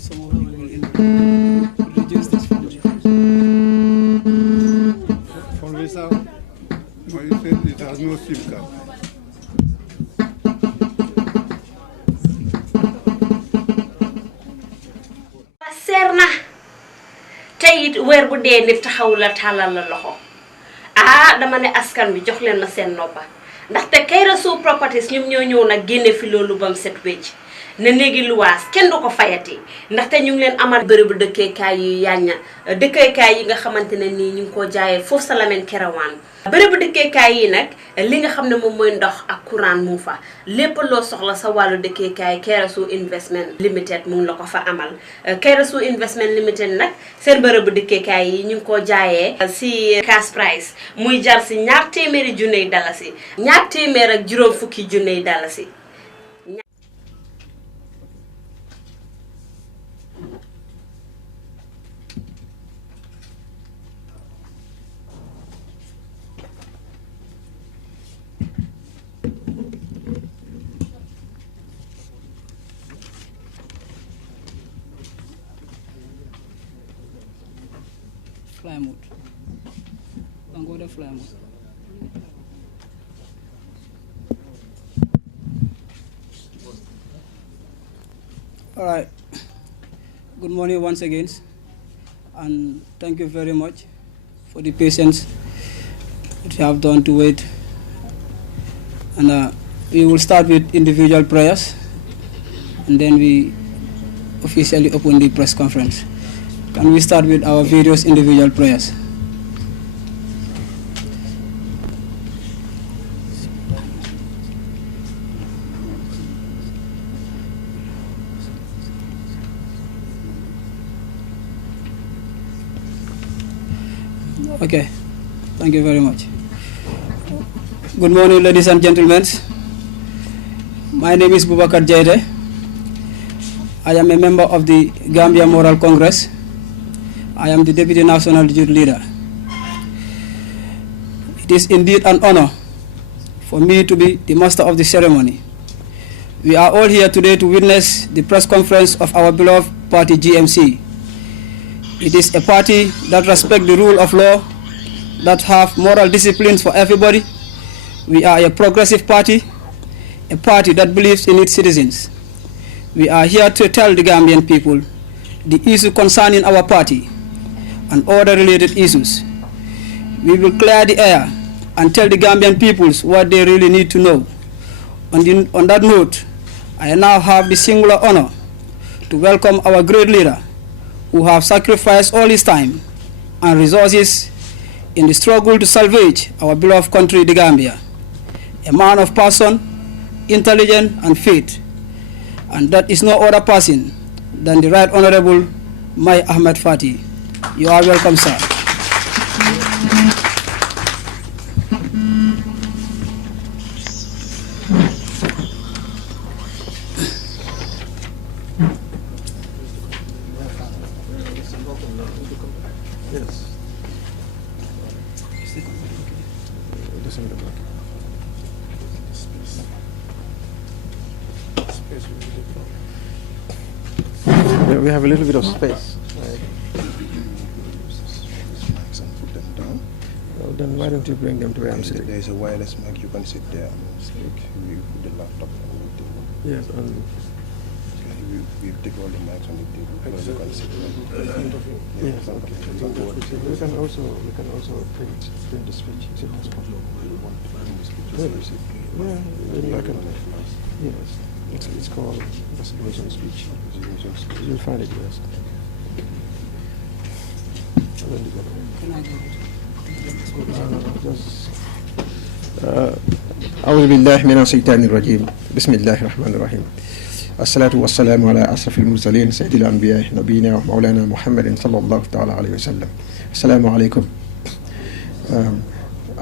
somehow reduce this phone charge. For Lisa, why you said it has no SIM card? Serna tayit weer bu dee nit taxaw la tàllal la loxo dama ne askan bi jox leen ma seen noppa ndaxte Kairó Properties ñoom ñoo ñëw nag génne fi loolu bam set wecc ne léegi luwaas kenn du ko fayati ndaxte ñu ngi leen amal bërëbu dëkkeekaay yu yàñña dëkkeekaay yi nga xamante ne nii ñu ngi ko jaayee foofu sa Lamin Kerewan bërëbu dëkkeekaay yi nag li nga xam ne moom mooy ndox ak courant mu fa lépp loo soxla sa wàllu dëkkeekaay Kairó Investment Limited mu ngi la ko fa amal Kairó Investment Limited nag seen bërëbu dëkkeekaay yi ñu ngi ko jaayee si cash price muy jar si $200,000 $250,000 Fly mode. Don't go to fly mode. All right. Good morning once again, and thank you very much for the patience that you have done to wait. And we will start with individual prayers, and then we officially open the press conference. Can we start with our various individual prayers? Okay, thank you very much. Good morning, ladies and gentlemen. My name is Boubacar Jaide. I am a member of the Gambia Moral Congress. I am the Deputy National Youth Leader. It is indeed an honor for me to be the master of the ceremony. We are all here today to witness the press conference of our beloved party GMC. It is a party that respects the rule of law, that have moral disciplines for everybody. We are a progressive party, a party that believes in its citizens. We are here to tell the Gambian people the issue concerning our party and other related issues. We will clear the air and tell the Gambian peoples what they really need to know. On that note, I now have the singular honor to welcome our great leader, who have sacrificed all his time and resources in the struggle to salvage our beloved country, the Gambia. A man of passion, intelligence, and faith. And that is no other person than the Right Honorable Mai Ahmed Fati. You are welcome, sir. We have a little bit of space. Well, then why don't you bring them to where I'm sitting? There is a wireless mic, you can sit there. You put the laptop on the table. Yes, we take all the mics on the table. Yes. You can sit there. Yes, okay. We can also print the speech. Is it possible? Yeah, I can. Yes, it's called resignation speech. You'll find it, yes. Can I go? أعوذ بالله من الشيطان الرجيم بسم الله الرحمن الرحيم الصلاة والسلام على أشرف المرسلين سيد الأنبياء نبينا ومولانا محمد صلى الله تعالى عليه وسلم السلام عليكم.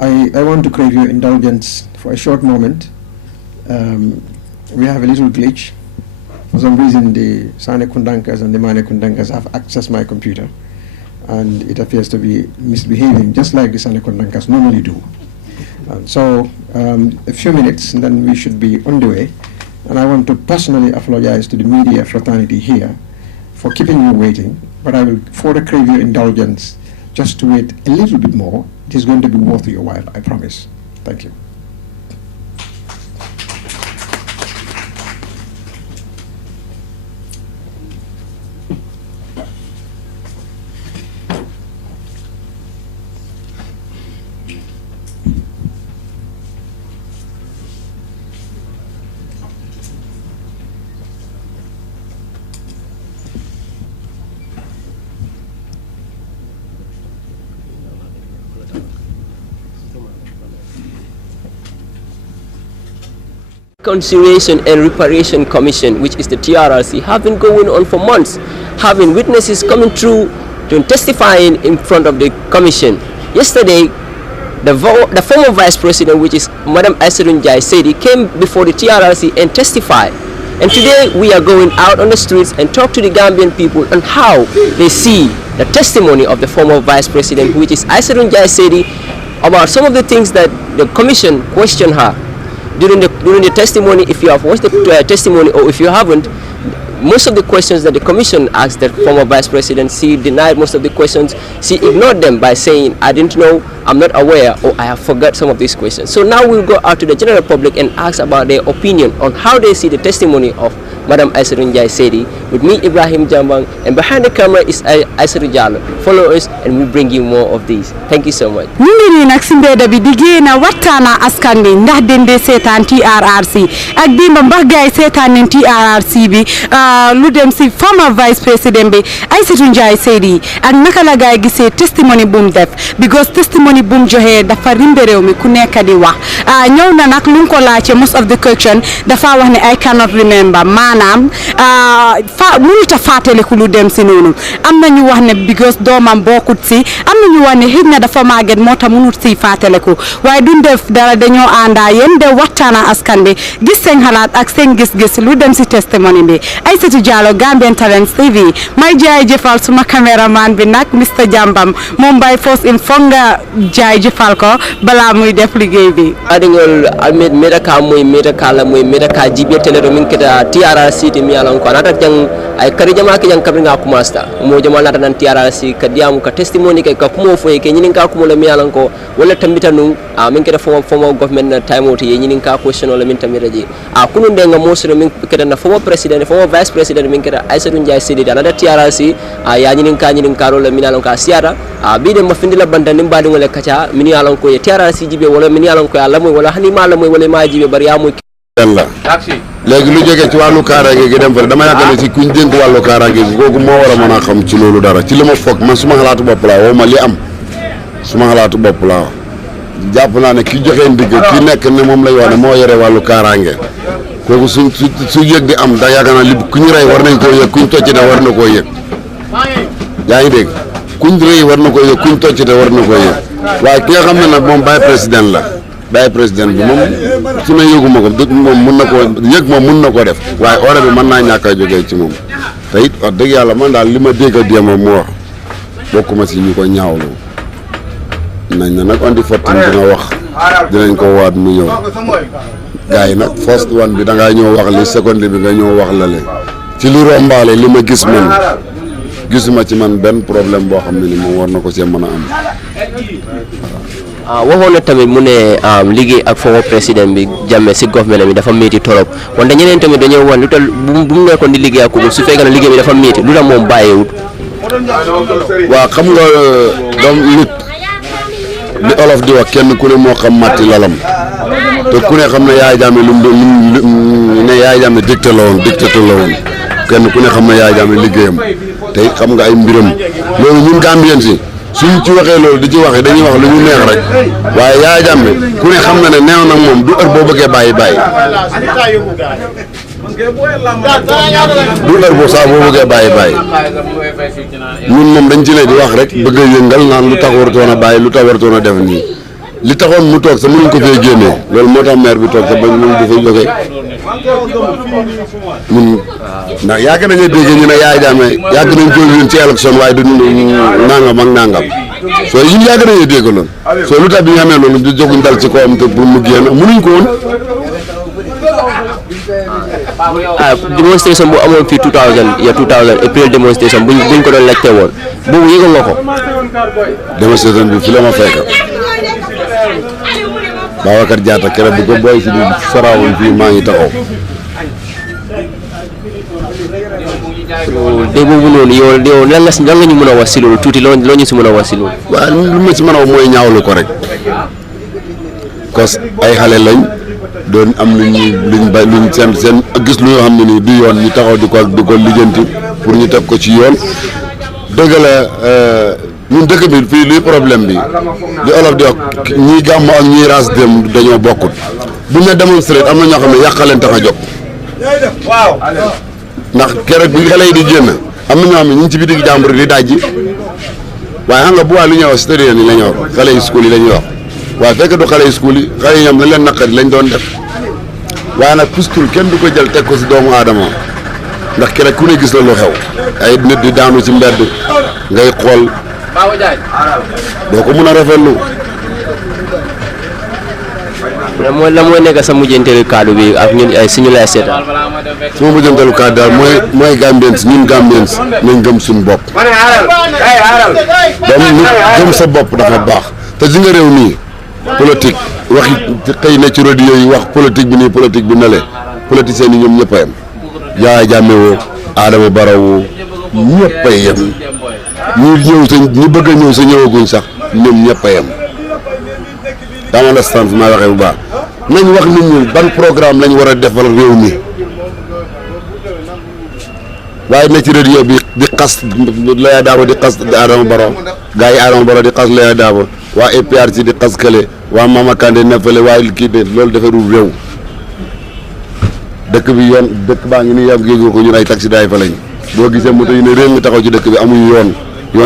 I want to crave your indulgence for a short moment. We have a little glitch. For some reason, the Sane Kundankas and the Mane Kundankas have accessed my computer, and it appears to be misbehaving just like the Sane Kundankas normally do. So, a few minutes, and then we should be on the way. And I want to personally apologize to the media fraternity here for keeping you waiting, but I will further crave your indulgence just to wait a little bit more. It is going to be worth your while, I promise. Thank you. Reconciliation and Reparation Commission, which is the TRRC, have been going on for months, having witnesses coming through to testifying in front of the commission. Yesterday, the former vice president, which is Madam Aissatou Njie Saidi, came before the TRRC and testified. And today we are going out on the streets and talk to the Gambian people on how they see the testimony of the former vice president, which is Aissatou Njie Saidi, about some of the things that the commission questioned her. During the testimony, if you have watched the testimony or if you haven't, most of the questions that the commission asked the former vice president, she denied most of the questions. She ignored them by saying, I didn't know, I'm not aware, or I have forgot some of these questions. So now we'll go out to the general public and ask about their opinion on how they see the testimony of Madam Aissatou Njie Saidi. With me, Ibrahim Jambang, and behind the camera is Aissatou Jallow. Follow us and we'll bring you more of these. Thank you so much. ñu ngi nii nag si mbedd bi di génn waxtaana askan bi ndax den dee seetaan TRRC ak dimba mbax gaay seetaan nañ TRRC bi lu dem si former vice president bi Aissatou Njie Saidi ak naka la gaay gisee testimony bu mu def because testimony bu mu joxe dafa rimbe réew mi ku nekk di wax ñëw na nag lu ko laajte most of the question dafa wax ne I cannot remember maanaam mënut a fàttaliku lu dem si noonu am na ñu wax ne because doomam bokkut si am na ñu wax ne xëy na dafa màgget moo tax mënut si fàttaliku waaye duñ def dara dañoo àndaa yéen de waxtaana askan bi gis seen xalaat ak seen gis-gis lu dem si testimony bi Aissatou Jallow Gambian Talents TV may jaay jëfal suma caméraman bi nag Mr Jambam moom bay force in foog nga jaay jëfal ko balaa muy def liggéey bi aɗigol almed medaka moy medakala moy medaka jibe telero min keta TRRC ti mi alon ko nata jang ay kari jama ke jang kabri nga kumasta mo jama nata nan TRRC ka diamu ka testimony ke ka kumo foye ke nyinin ka kumo le mi alon ko wala tambita nu min keta former government time out ye nyinin ka question wala min tamira ji kunu de nga mosre min keta na former president former vice president min keta Aissatou Njie Saidi da nata TRRC ya nyinin ka ro le min alon ka siara bi de ma findila banda nim badi ngole kacha min alon ko ye TRRC jibe wala min alon ko ala moy wala hani mala moy wala ma jibe bari ya moy la léegi lu jóge ci wàllu kaaraange gi dem fa dama yaakaar ne ci kuñ dénk wàllu kaaraange gi kooku moo war a mën a xam ci loolu dara ci li ma foog man suma xalaatu bopp laa woo ma li am suma xalaatu bopp laa jàpp naa ne ki joxe ndigg ki nekk ne moom lay wax ne moo yore wàllu kaaraange kooku su yëg di am da yaakaar naa li ku ñu rey war nañ koo yëg kuñ tocc ne war na koo yëg yaa ngi dégg kuñ rey war na koo yëg kuñ tocc ne war na koo yëg waaye ki nga xam ne nag moom baay président la baay président bi moom su ne yëguma ko moom mun na koo yëg moom mun na ko def waaye ore bi mën naa ñàkk a jógee ci moom te it wax dëgg yàlla man daal li ma dégg a déema mu wax bokkuma si ñu ko ñaawlu nañ na nag andi fottin dina wax dinañ ko waat mu ñëw gars yi nag first one bi da ngaa ñëw wax li seconde bi nga ñëw wax la le ci lu rombaale li ma gis man gisuma ci man benn problème boo xam ne ni moom war na ko see mën a am waxoon na tamit mu ne liggéey ak former président bi Jammeh si government bi dafa métti torop wante ñeneen tamit dañoo wan lu tal bu mu nekkoon di liggéey ak ko su fekkee ne liggéey bi dafa métti lu tax moom bàyyiwut waaw xam nga doom nit li olof di wax kenn ku ne moo xam matti lalam te ku ne xam ne Yaya Jammeh ne Yaya Jammeh dictateur la woon kenn ku ne xam ne Yaya Jammeh liggéeyam te xam nga ay mbiram loolu ñun Gambien si suñ ci waxee loolu di ci waxee dañuy wax lu ñu neex rek waaye Yaya Jammeh ku ne xam na ne neew nag moom du heure boo bëggee bàyyi du heure boo saa boo bëggee bàyyi ñun moom dañ ci ne di wax rek bëgg a yëngal naan lu tax waratoon a bàyyi lu tax waratoon a def nii li taxoon mu toog sa mënuñ ko fee génnee loolu moo tax maire bi toog sa bañ mënu dafay jógee ñun ndax yàgg nañu dégg ñu ne Yaya Jammeh yàgg nañ ko yónni ci élection waaye du nangam ak nangam soo yéen yàgg nañu dégg loolu soo lu tax bi ñu xamee loolu di jóguñ dal ci kawam te pour mu génn mënuñ ko woon démonstration bu amoon fii 2000 April démonstration buñ ko doon laajte woon boobu yëgal nga ko. démonstration bi fi la ma fekk Babacar Diatta keroog bi ko booy si di saraawoon fii maa ngi taxaw. te boobu noonu yow lan nga ñu mën a wax si loolu tuuti loo ñu si mën a wax si loolu. waaw lu ma ci mën a wax mooy ñaawlu ko rek cos ay xale lañ doon am luñ seen gis lu nga xam ne nii du yoon ñu taxaw di ko lijjanti pour ñu teg ko ci yoon dëgg la ñun dëkk bi fii luy problème bi di olof di wax ñiy gàmmu ak ñiy raas dem dañoo bokkut buñ ne démonstré am na ñoo xam ne yàqaleen tax a jóg ndax keroog bi xale yi di génn am na ñoo xam ne ñu ngi ci bitig jàmbur di dajji waaye xam nga bu waa lu ñuy wax citoyen yi la ñuy wax xale yi school yi la ñuy wax waaye fekk du xale yi school yi xale yi ñoom lañ leen naqari lañ doon def waaye nag pustul kenn du ko jël teg ko si doomu aadama ndax keroog ku ne gis la lu xew ay nit di daanu ci mbedd ngay xool doo ko mën a rafetlu. la mooy nekk sa mujjanteelu kaddu bi ak ñun ay suñu lay seetaan. sama mujjanteelu kaddu daal mooy Gambiens ñun Gambiens nañ gëm suñu bopp. donc nit gëm sa bopp dafa baax te ji nga réew nii politique waxi xëy na ci radio yi wax politique bi nii politique bi nale politiciens yi ñoom ñëpp a yem Yaya Jammeh woo Adama Barrow woo ñëpp a yem ñu bëgg a ñëw sa ñëwaguñ sax ñoom ñëpp a yem. dama la sant maa waxee bu baax nañ wax nit ñi ban programme lañ war a defal réew mi waaye ne ci radio bi di xas Yaya Dabo di xas Adama Barrow gars yi Adama Barrow di xas Yaya Dabo waa APRC di xas kële waa Mama Kandé nefale waaye kii de loolu defarul réew dëkk bi yoon dëkk baa ngi nii yam géej ko ñun ay taxi daay fa lañ boo gisee moto yi ne réew mi taxaw ci dëkk bi amuñu yoon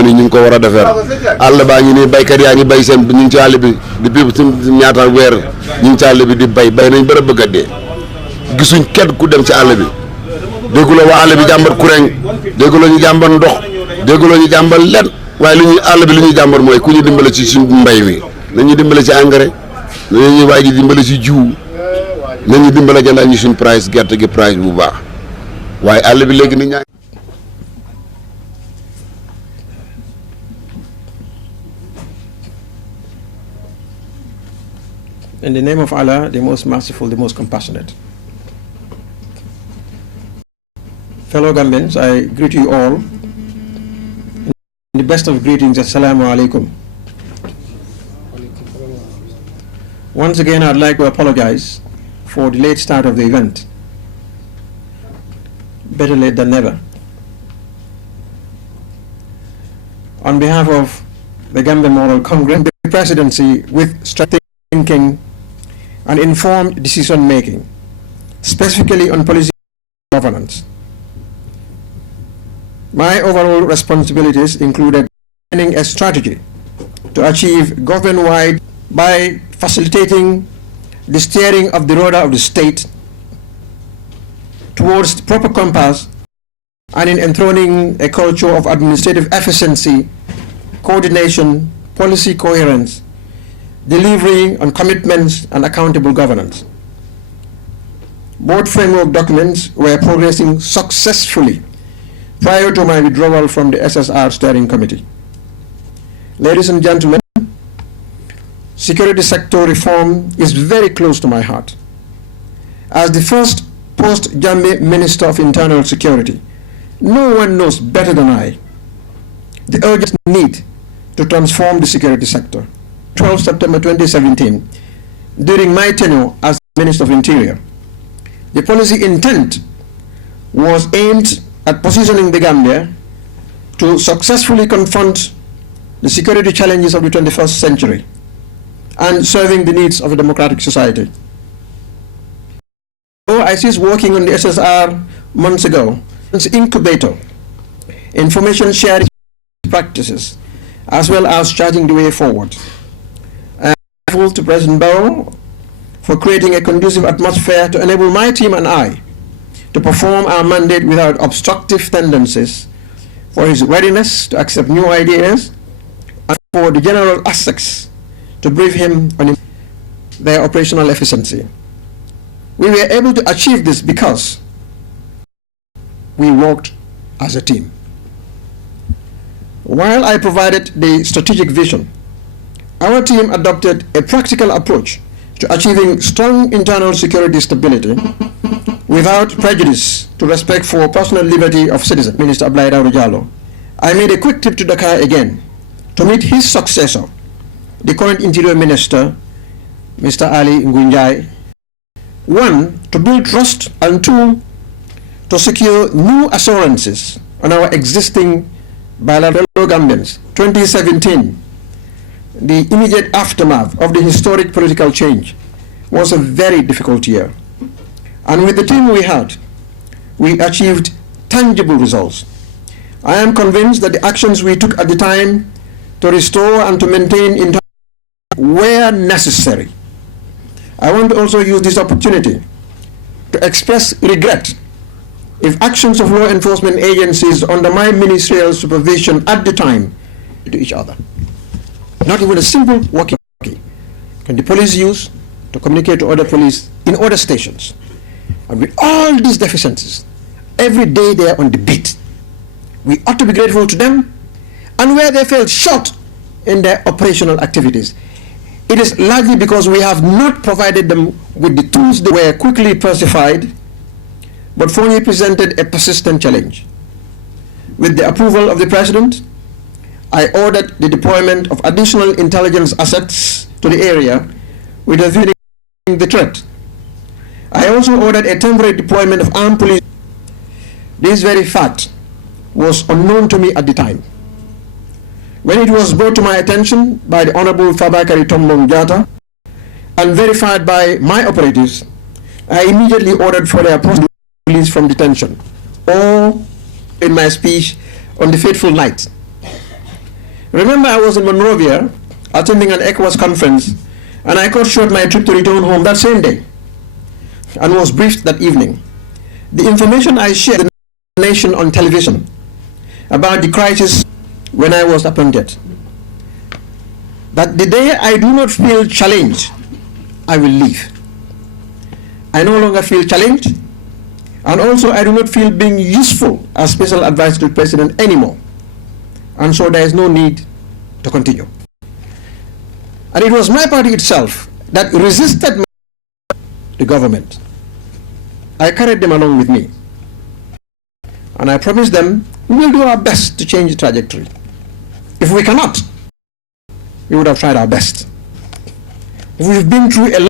yi ñu ngi ko war a defar àll baa ngi nii baykat yaa ngi bay seen ñu ngi ci àll bi depuis ñaata weer ñu ngi ci àll bi di bay nañ bëri bëgg a dee gisuñ kenn ku dem ci àll bi dégguloo waa àll bi jàmbat kuréng dégguloo ñu jàmbat ndox dégguloo ñu jàmbat lenn waaye lu ñuy àll bi lu ñuy jàmbat mooy ku ñu dimbale ci suñ mbay mi nañu dimbale ci engrais nañu waay ji dimbale ci jiw nañu dimbale jëndal ñu suñ price gerte gi price bu baax waaye àll bi léegi nit ñaa In the name of Allah, the most merciful, the most compassionate. Fellow Gambians, I greet you all in the best of greetings. Assalamu alaikum. Once again, I'd like to apologize for the late start of the event. Better late than never. On behalf of the Gambian Moral Congress, the presidency with strategic thinking and informed decision-making, specifically on policy governance. My overall responsibilities included planning a strategy to achieve government-wide by facilitating the steering of the rudder of the state towards the proper compass and in enthroning a culture of administrative efficiency, coordination, policy coherence, delivery on commitments and accountable governance. Both framework documents were progressing successfully prior to my withdrawal from the SSR Steering Committee. Ladies and gentlemen, security sector reform is very close to my heart. As the first post-Jammeh Minister of Internal Security, no one knows better than I the urgent need to transform the security sector. 12 September 2017, during my tenure as Minister of Interior, the policy intent was aimed at positioning the Gambia to successfully confront the security challenges of the 21st century and serving the needs of a democratic society. So I ceased working on the SSR months ago. It's incubator, information sharing practices, as well as charting the way forward. To President Barrow for creating a conducive atmosphere to enable my team and I to perform our mandate without obstructive tendencies, for his readiness to accept new ideas, and for the general aspects to brief him on their operational efficiency. We were able to achieve this because we worked as a team. While I provided the strategic vision, our team adopted a practical approach to achieving strong internal security stability without prejudice to respect for personal liberty of citizens. Minister Abdoulaye Dawda Jallow, I made a quick trip to Dakar again to meet his successor, the current Interior Minister, Mr. Ali Ngunjai. One, to build trust, and two, to secure new assurances on our existing bilateral agreements. 2017, the immediate aftermath of the historic political change, was a very difficult year. And with the team we had, we achieved tangible results. I am convinced that the actions we took at the time to restore and to maintain integrity were necessary. I want to also use this opportunity to express regret if actions of law enforcement agencies under my ministerial supervision at the time to each other. Not even a simple walkie-talkie can the police use to communicate to other police in other stations. And with all these deficiencies, every day they are on the beat. We ought to be grateful to them, and where they fell short in their operational activities, it is largely because we have not provided them with the tools. They were quickly pacified, but Fonyi presented a persistent challenge. With the approval of the President, I ordered the deployment of additional intelligence assets to the area with a view to the threat. I also ordered a temporary deployment of armed police. This very fact was unknown to me at the time. When it was brought to my attention by the Honorable Fabakary Tombong Jatta and verified by my operatives, I immediately ordered for their release from detention, or in my speech on the fateful night. Remember, I was in Monrovia attending an ECOWAS conference, and I cut short my trip to return home that same day and was briefed that evening. The information I shared with the nation on television about the crisis when I was appointed, that the day I do not feel challenged, I will leave. I no longer feel challenged, and also I do not feel being useful as special advisor to the President anymore. And so there is no need to continue. And it was my party itself that resisted the government. I carried them along with me. And I promised them we will do our best to change the trajectory. If we cannot, we would have tried our best. We've been through a